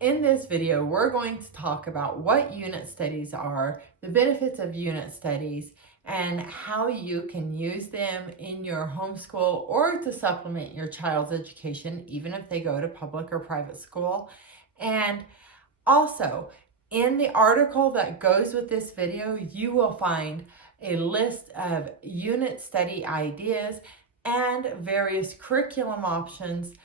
In this video, we're going to talk about what unit studies are, the benefits of unit studies, and how you can use them in your homeschool or to supplement your child's education, even if they go to public or private school. And also, in the article that goes with this video, you will find a list of unit study ideas and various curriculum options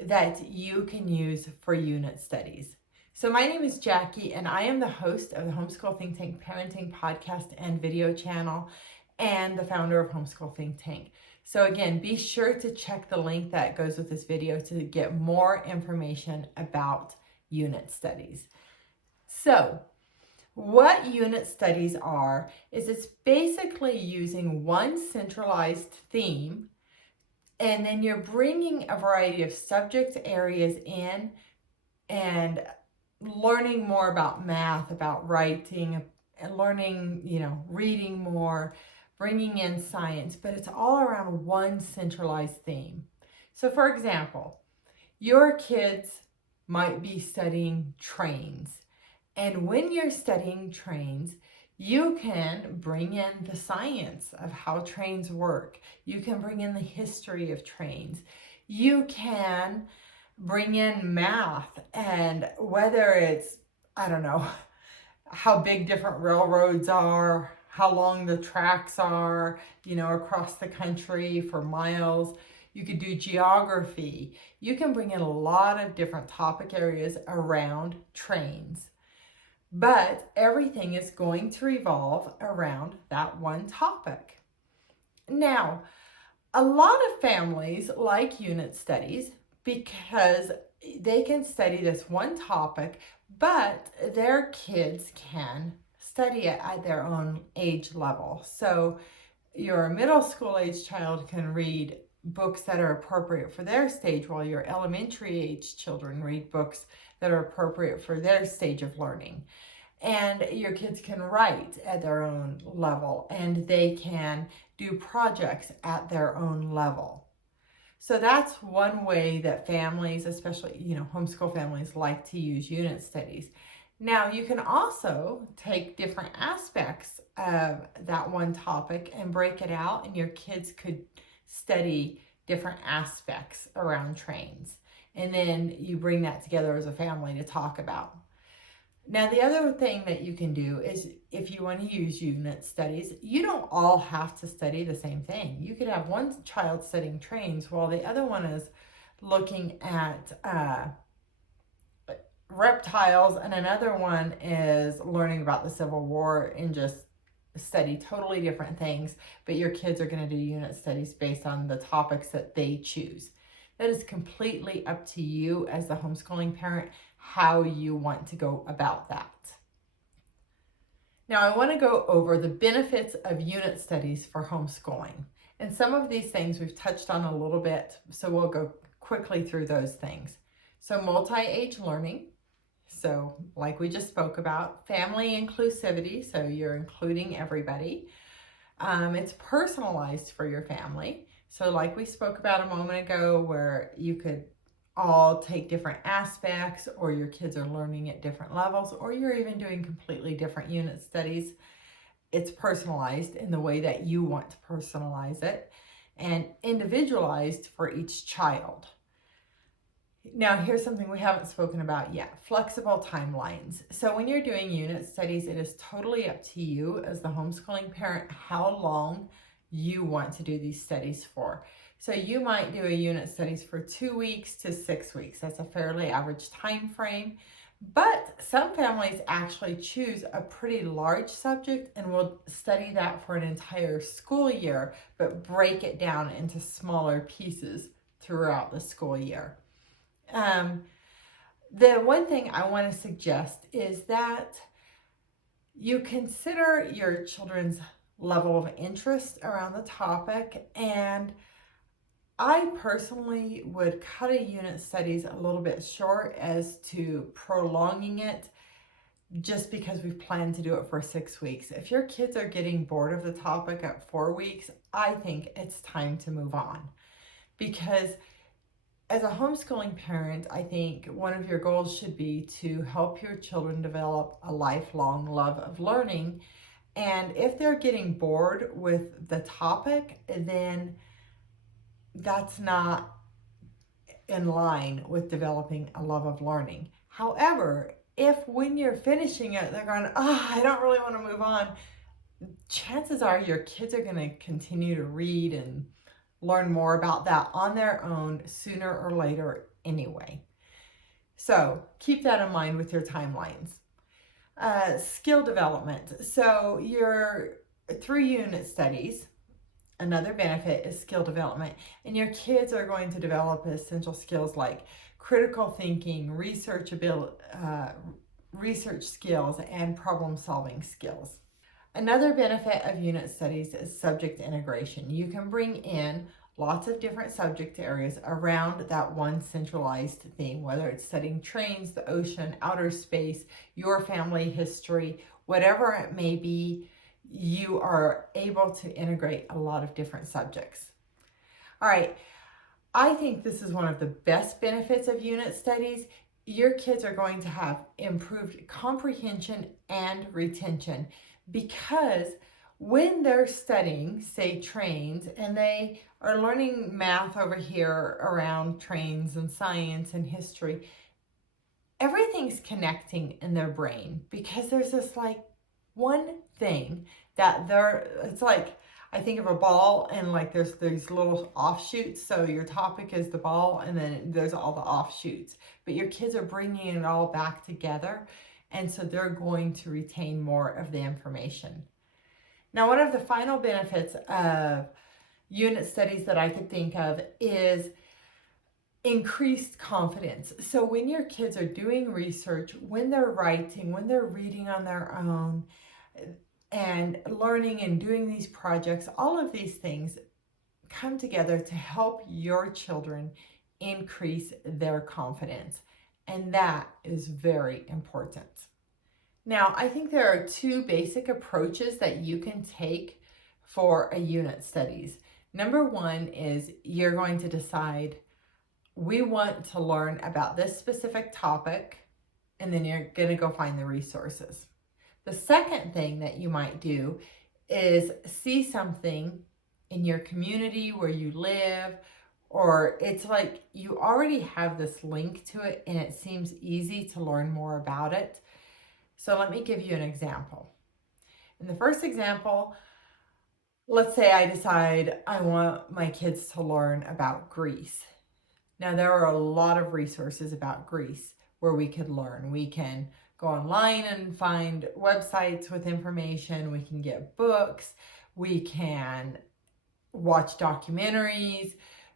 that you can use for unit studies. So my name is Jackie, and I am the host of the Homeschool Think Tank Parenting Podcast and video channel, and the founder of Homeschool Think Tank. So again, be sure to check the link that goes with this video to get more information about unit studies. So what unit studies are is it's basically using one centralized theme, and then you're bringing a variety of subject areas in and learning more about math, about writing, and learning, reading more, bringing in science, but it's all around one centralized theme. So for example, your kids might be studying trains. And when you're studying trains, you can bring in the science of how trains work. You can bring in the history of trains. You can bring in math, and whether it's, I don't know, how big different railroads are, how long the tracks are, across the country for miles. You could do geography. You can bring in a lot of different topic areas around trains. But everything is going to revolve around that one topic. Now, a lot of families like unit studies because they can study this one topic, but their kids can study it at their own age level. So your middle school age child can read books that are appropriate for their stage, while your elementary age children read books that are appropriate for their stage of learning. And your kids can write at their own level, and they can do projects at their own level. So that's one way that families, especially, homeschool families, like to use unit studies. Now, you can also take different aspects of that one topic and break it out, and your kids could study different aspects around trains. And then you bring that together as a family to talk about. Now, the other thing that you can do is if you want to use unit studies, you don't all have to study the same thing. You could have one child studying trains while the other one is looking at reptiles, and another one is learning about the Civil War, and just study totally different things, but your kids are going to do unit studies based on the topics that they choose. That is completely up to you as the homeschooling parent, how you want to go about that. Now, I want to go over the benefits of unit studies for homeschooling. And some of these things we've touched on a little bit, so we'll go quickly through those things. So multi-age learning. So like we just spoke about, family inclusivity, so you're including everybody. It's personalized for your family. So like we spoke about a moment ago, where you could all take different aspects, or your kids are learning at different levels, or you're even doing completely different unit studies. It's personalized in the way that you want to personalize it, and individualized for each child. Now, here's something we haven't spoken about yet: flexible timelines. So when you're doing unit studies, it is totally up to you as the homeschooling parent how long you want to do these studies for. So you might do a unit studies for 2 weeks to 6 weeks. That's a fairly average time frame. But some families actually choose a pretty large subject and will study that for an entire school year, but break it down into smaller pieces throughout the school year. The one thing I want to suggest is that you consider your children's level of interest around the topic, and I personally would cut a unit studies a little bit short as to prolonging it, just because we've planned to do it for 6 weeks. If your kids are getting bored of the topic at 4 weeks, I think it's time to move on, because as a homeschooling parent, I think one of your goals should be to help your children develop a lifelong love of learning. And if they're getting bored with the topic, then that's not in line with developing a love of learning. However, if when you're finishing it, they're going, oh, I don't really want to move on, chances are your kids are going to continue to read and learn more about that on their own sooner or later anyway. So keep that in mind with your timelines. Skill development. So through unit studies, another benefit is skill development, and your kids are going to develop essential skills like critical thinking, research skills, and problem solving skills. Another benefit of unit studies is subject integration. You can bring in lots of different subject areas around that one centralized theme, whether it's studying trains, the ocean, outer space, your family history, whatever it may be, you are able to integrate a lot of different subjects. All right, I think this is one of the best benefits of unit studies. Your kids are going to have improved comprehension and retention, because when they're studying, say, trains, and they are learning math over here around trains and science and history, everything's connecting in their brain, because there's this like one thing that it's like, I think of a ball, and like there's these little offshoots. So your topic is the ball, and then there's all the offshoots, but your kids are bringing it all back together. And so they're going to retain more of the information. Now, one of the final benefits of unit studies that I could think of is increased confidence. So when your kids are doing research, when they're writing, when they're reading on their own, and learning and doing these projects, all of these things come together to help your children increase their confidence. And that is very important. Now, I think there are two basic approaches that you can take for a unit studies. Number one is you're going to decide, we want to learn about this specific topic, and then you're going to go find the resources. The second thing that you might do is see something in your community where you live, or it's like you already have this link to it and it seems easy to learn more about it. So let me give you an example. In the first example, let's say I decide I want my kids to learn about Greece. Now, there are a lot of resources about Greece where we could learn. We can go online and find websites with information. We can get books. We can watch documentaries.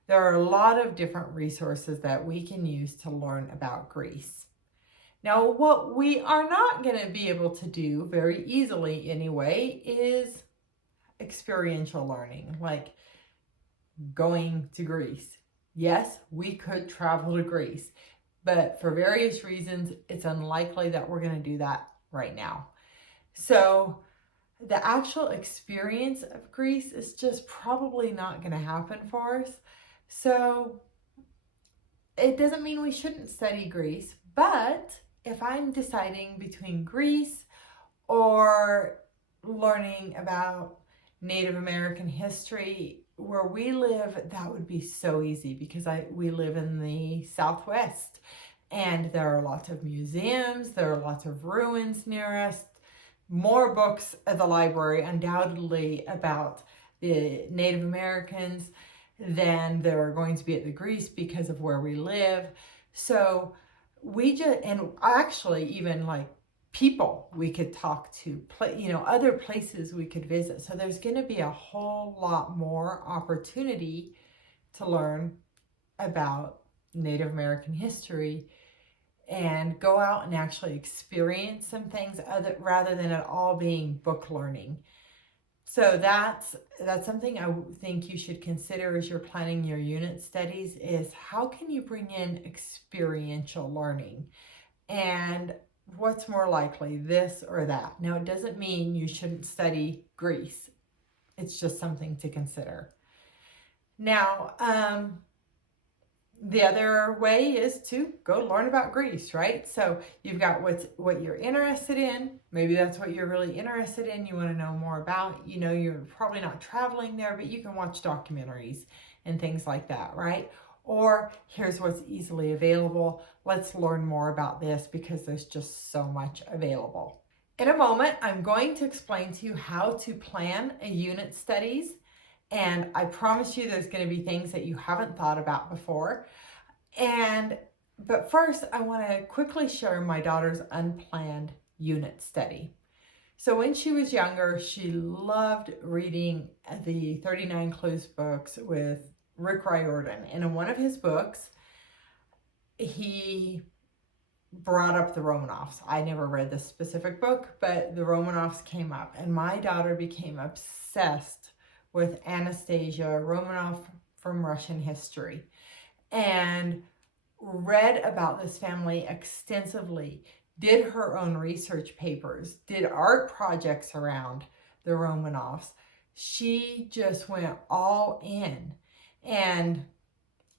There are a lot of different resources that we can use to learn about Greece. Now, what we are not going to be able to do very easily anyway is experiential learning, like going to Greece. Yes, we could travel to Greece, but for various reasons, it's unlikely that we're going to do that right now. So the actual experience of Greece is just probably not going to happen for us. So it doesn't mean we shouldn't study Greece, but if I'm deciding between Greece or learning about Native American history where we live, that would be so easy, because we live in the Southwest, and there are lots of museums, there are lots of ruins near us, more books at the library undoubtedly about the Native Americans than there are going to be at the Greece because of where we live. So and actually even like people we could talk to, other places we could visit. So there's going to be a whole lot more opportunity to learn about Native American history and go out and actually experience some things rather than it all being book learning. So that's something I think you should consider as you're planning your unit studies, is how can you bring in experiential learning? And what's more likely, this or that? Now, it doesn't mean you shouldn't study Greece. It's just something to consider. Now, The other way is to go learn about Greece, right? So you've got what you're interested in. Maybe that's what you're really interested in. You want to know more about. You know, you're probably not traveling there, but you can watch documentaries and things like that, right? Or here's what's easily available. Let's learn more about this because there's just so much available. In a moment, I'm going to explain to you how to plan a unit studies. And I promise you there's going to be things that you haven't thought about before. But first, I want to quickly share my daughter's unplanned unit study. So when she was younger, she loved reading the 39 Clues books with Rick Riordan. And in one of his books, he brought up the Romanovs. I never read this specific book, but the Romanovs came up, and my daughter became obsessed with Anastasia Romanov from Russian history and read about this family extensively, did her own research papers, did art projects around the Romanovs. She just went all in. And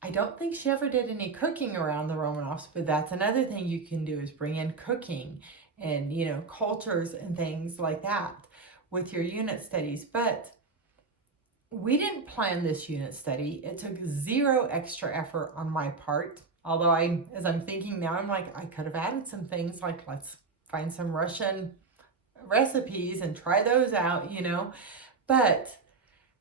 I don't think she ever did any cooking around the Romanovs, but that's another thing you can do is bring in cooking and, you know, cultures and things like that with your unit studies. But we didn't plan this unit study. It took zero extra effort on my part. Although as I'm thinking now, I'm like, I could have added some things like let's find some Russian recipes and try those out, you know. But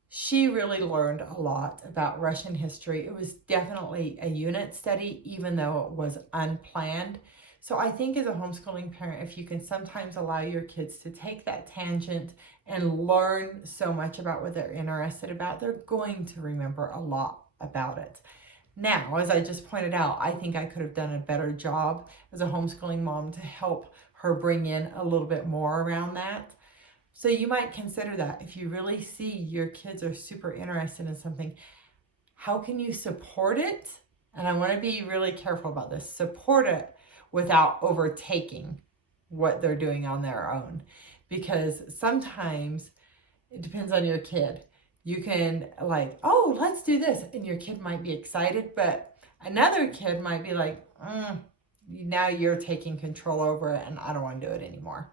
she really learned a lot about Russian history. It was definitely a unit study, even though it was unplanned. So I think as a homeschooling parent, if you can sometimes allow your kids to take that tangent and learn so much about what they're interested about, they're going to remember a lot about it. Now, as I just pointed out, I think I could have done a better job as a homeschooling mom to help her bring in a little bit more around that. So you might consider that if you really see your kids are super interested in something, how can you support it? And I want to be really careful about this. Support it without overtaking what they're doing on their own. Because sometimes it depends on your kid. You can like, oh, let's do this. And your kid might be excited, but another kid might be like, now you're taking control over it and I don't want to do it anymore.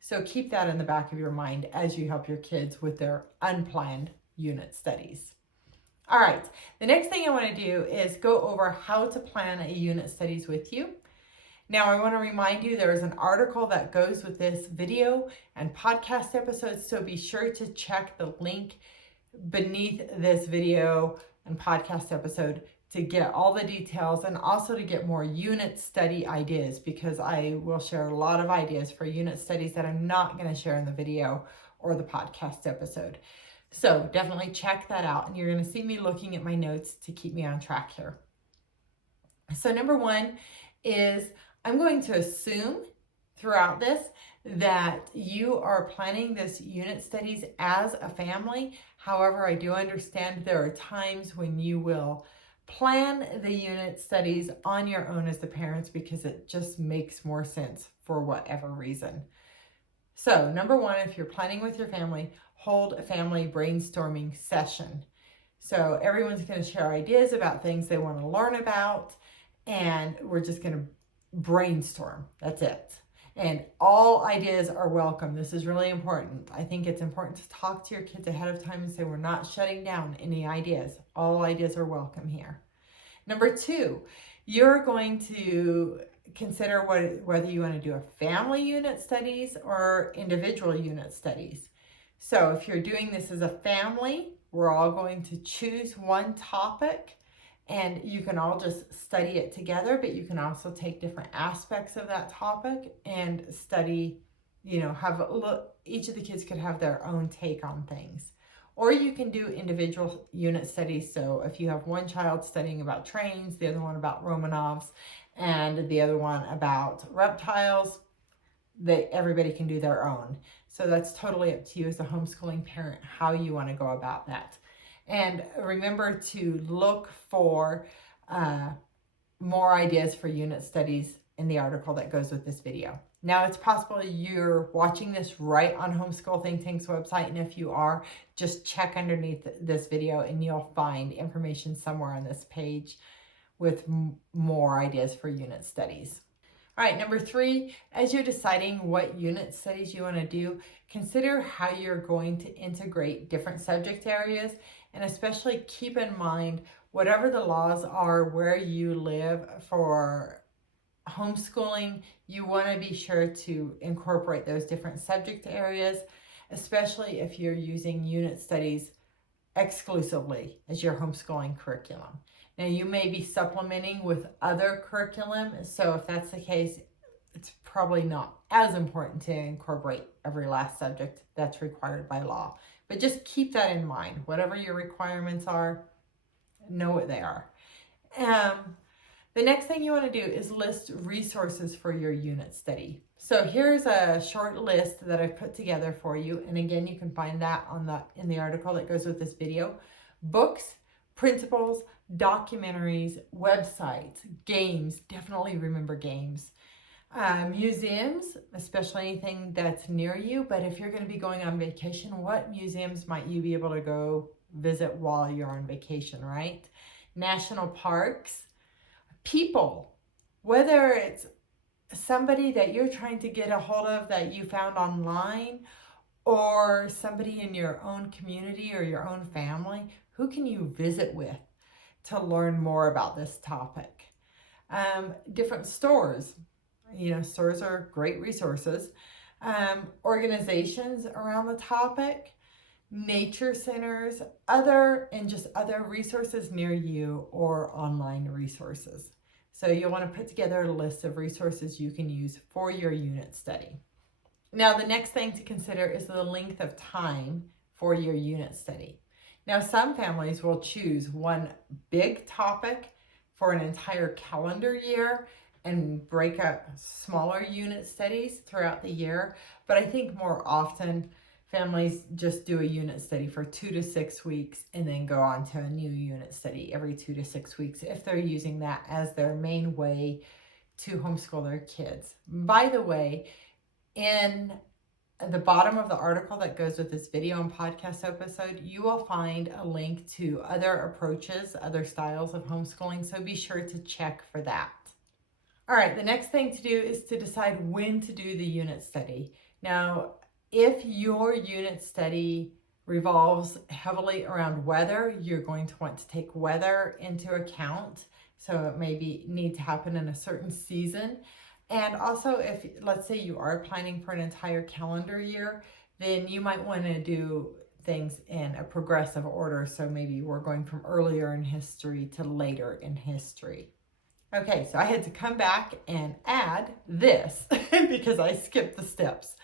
So keep that in the back of your mind as you help your kids with their unplanned unit studies. All right, the next thing I want to do is go over how to plan a unit studies with you. Now, I want to remind you there is an article that goes with this video and podcast episode, so be sure to check the link beneath this video and podcast episode to get all the details and also to get more unit study ideas, because I will share a lot of ideas for unit studies that I'm not going to share in the video or the podcast episode. So definitely check that out, and you're going to see me looking at my notes to keep me on track here. So number one is I'm going to assume throughout this that you are planning this unit studies as a family. However, I do understand there are times when you will plan the unit studies on your own as the parents because it just makes more sense for whatever reason. So number one, if you're planning with your family, hold a family brainstorming session. So everyone's going to share ideas about things they want to learn about, and we're just going to brainstorm. That's it. And all ideas are welcome. This is really important. I think it's important to talk to your kids ahead of time and say we're not shutting down any ideas. All ideas are welcome here. Number two, you're going to consider whether you want to do a family unit studies or individual unit studies. So if you're doing this as a family, we're all going to choose one topic, and you can all just study it together, but you can also take different aspects of that topic and study, you know, each of the kids could have their own take on things. Or you can do individual unit studies. So if you have one child studying about trains, the other one about Romanovs, and the other one about reptiles, everybody can do their own. So that's totally up to you as a homeschooling parent, how you want to go about that. And remember to look for more ideas for unit studies in the article that goes with this video. Now, it's possible you're watching this right on Homeschool Think Tank's website, and if you are, just check underneath this video and you'll find information somewhere on this page with more ideas for unit studies. All right, number 3, as you're deciding what unit studies you want to do, consider how you're going to integrate different subject areas, and especially keep in mind whatever the laws are where you live for homeschooling, you want to be sure to incorporate those different subject areas, especially if you're using unit studies exclusively as your homeschooling curriculum. Now, you may be supplementing with other curriculum, so if that's the case, it's probably not as important to incorporate every last subject that's required by law. But just keep that in mind. Whatever your requirements are, know what they are. The next thing you want to do is list resources for your unit study. So here's a short list that I've put together for you. And again, you can find that in the article that goes with this video. Books, principles, documentaries, websites, games, definitely remember games. Museums, especially anything that's near you. But if you're going to be going on vacation, what museums might you be able to go visit while you're on vacation, right? National parks. People, whether it's somebody that you're trying to get a hold of that you found online, or somebody in your own community or your own family, who can you visit with to learn more about this topic? Different stores. Stores are great resources. Organizations around the topic, nature centers, other resources near you, or online resources. So you'll want to put together a list of resources you can use for your unit study. Now, the next thing to consider is the length of time for your unit study. Now, some families will choose one big topic for an entire calendar year and break up smaller unit studies throughout the year. But I think more often, families just do a unit study for 2 to 6 weeks and then go on to a new unit study every 2 to 6 weeks if they're using that as their main way to homeschool their kids. By the way, in the bottom of the article that goes with this video and podcast episode, you will find a link to other approaches, other styles of homeschooling, so be sure to check for that. All right, the next thing to do is to decide when to do the unit study. Now, if your unit study revolves heavily around weather, you're going to want to take weather into account. So it may need to happen in a certain season. And also, if, let's say, you are planning for an entire calendar year, then you might want to do things in a progressive order. So maybe we're going from earlier in history to later in history. Okay, so I had to come back and add this because I skipped the steps.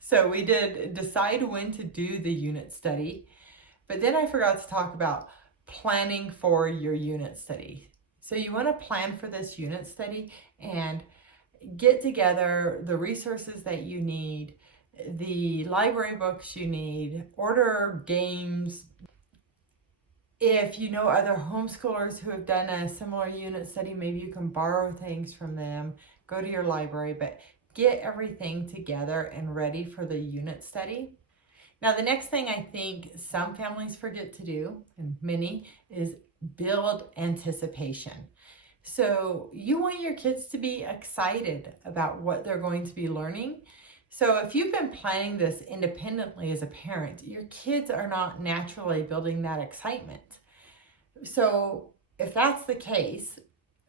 So we did decide when to do the unit study, but then I forgot to talk about planning for your unit study. So you want to plan for this unit study and get together the resources that you need, the library books you need, order games. If you know other homeschoolers who have done a similar unit study, maybe you can borrow things from them, go to your library, but get everything together and ready for the unit study. Now, the next thing I think some families forget to do, and many, is build anticipation. So you want your kids to be excited about what they're going to be learning. So if you've been planning this independently as a parent, your kids are not naturally building that excitement. So if that's the case,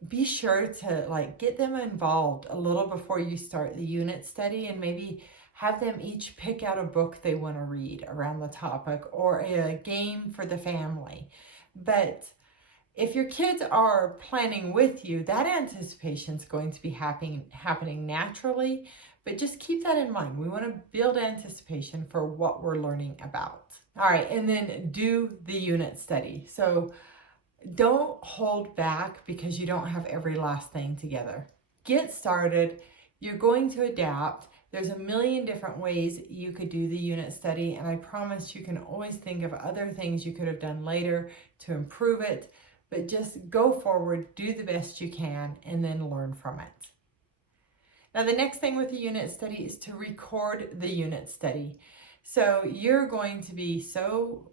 be sure to get them involved a little before you start the unit study, and maybe have them each pick out a book they want to read around the topic or a game for the family. But if your kids are planning with you, that anticipation is going to be happening naturally, but just keep that in mind. We want to build anticipation for what we're learning about. All right, and then do the unit study. So don't hold back because you don't have every last thing together. Get started. You're going to adapt. There's a million different ways you could do the unit study, and I promise you can always think of other things you could have done later to improve it, but just go forward, do the best you can, and then learn from it. Now, the next thing with the unit study is to record the unit study. So you're going to be so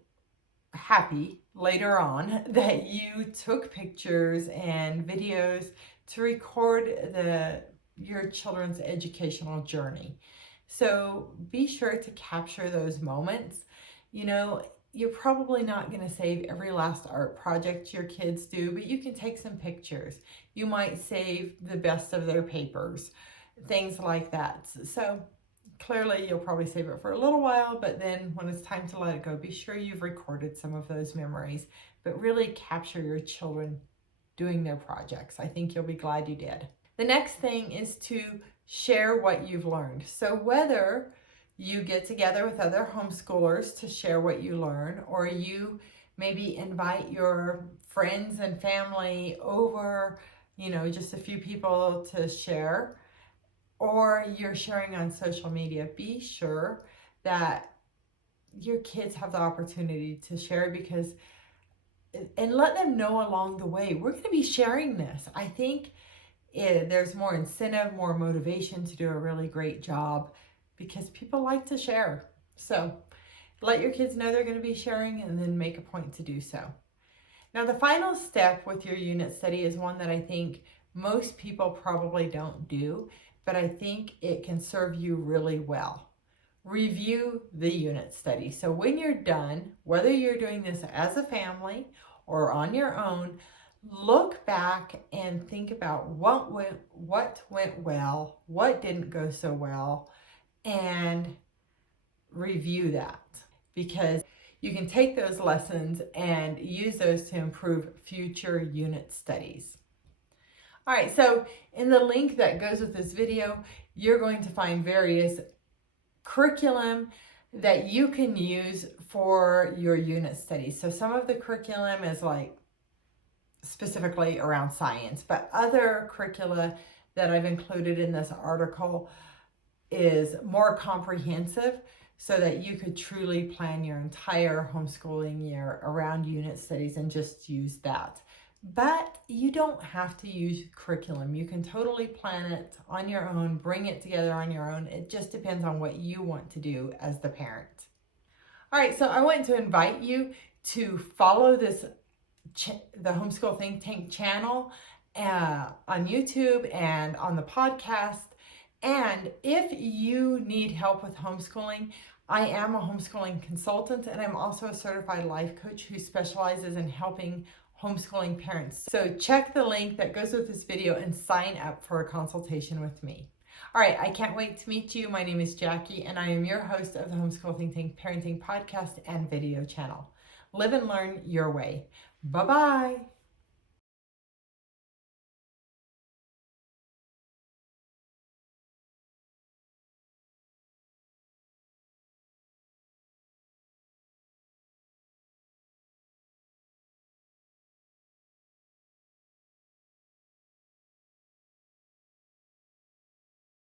happy later on that you took pictures and videos to record your children's educational journey. So be sure to capture those moments. You know, you're probably not going to save every last art project your kids do, but you can take some pictures. You might save the best of their papers, things like that. So clearly you'll probably save it for a little while, but then when it's time to let it go, be sure you've recorded some of those memories, but really capture your children doing their projects. I think you'll be glad you did. The next thing is to share what you've learned. So whether you get together with other homeschoolers to share what you learn, or you maybe invite your friends and family over, just a few people to share, or you're sharing on social media, be sure that your kids have the opportunity to share, and let them know along the way, we're going to be sharing this. I think there's more incentive, more motivation to do a really great job because people like to share. So let your kids know they're going to be sharing and then make a point to do so. Now, the final step with your unit study is one that I think most people probably don't do, but I think it can serve you really well. Review the unit study. So when you're done, whether you're doing this as a family or on your own, look back and think about what went well, what didn't go so well, and review that, because you can take those lessons and use those to improve future unit studies. All right, so in the link that goes with this video, you're going to find various curriculum that you can use for your unit studies. So some of the curriculum is like specifically around science, but other curricula that I've included in this article is more comprehensive so that you could truly plan your entire homeschooling year around unit studies and just use that. But you don't have to use curriculum. You can totally plan it on your own, bring it together on your own. It just depends on what you want to do as the parent. All right, so I want to invite you to follow the Homeschool Think Tank channel on YouTube and on the podcast. And if you need help with homeschooling, I am a homeschooling consultant, and I'm also a certified life coach who specializes in helping homeschooling parents. So check the link that goes with this video and sign up for a consultation with me. All right, I can't wait to meet you. My name is Jackie, and I am your host of the Homeschool Think Tank Parenting Podcast and video channel. Live and learn your way. Bye-bye.